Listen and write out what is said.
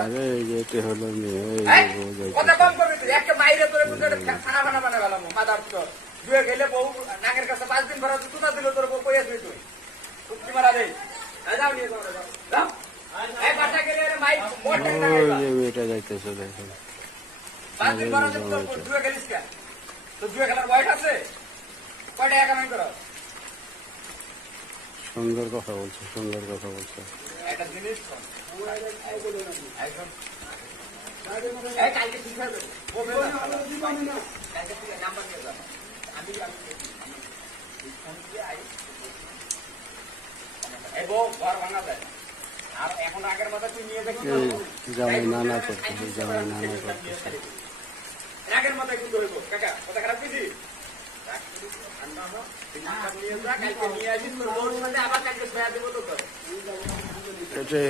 আরে এই যে এটা হলো মেয়ে কথা কম করবি তুই একটা বাইরে তোর খানা বানা বানা গেলাম মাদার তোর দুয়ে গেলে বউ নাকের কাছে 5 দিন ভরা তুই দিল তোর বউ কই আসবি তুই উঠি মারা রে যাও নিয়ে যাও এই বাটা গেলে রে মাই মোটে না ওই মেয়েটা যাইতেছে দেখেন 5 দিন ভরা তোর দুয়ে গেলিস কে তো দুয়ে খেলার বয়স আছে কয়টা একা নাই করো সুন্দর কথা বলছে একটা জিনিস একদম এই কালকে ঠিক আছে বলবে না কালকে ঠিক নাম্বার দিয়ে দাও আমি ফোন দিয়ে আই এই বউ ঘর ভাঙা যায় আর এখন আগের কথা তুই নিয়ে দেখি জামাই নানা করতেছে আগের মাথায় কিন্তু হইব কাকা কথা খারাপ কিছু কালকে নিয়ে আসিস তোর বউর সাথে আবার কালকে ছয়া দেবো তো এটা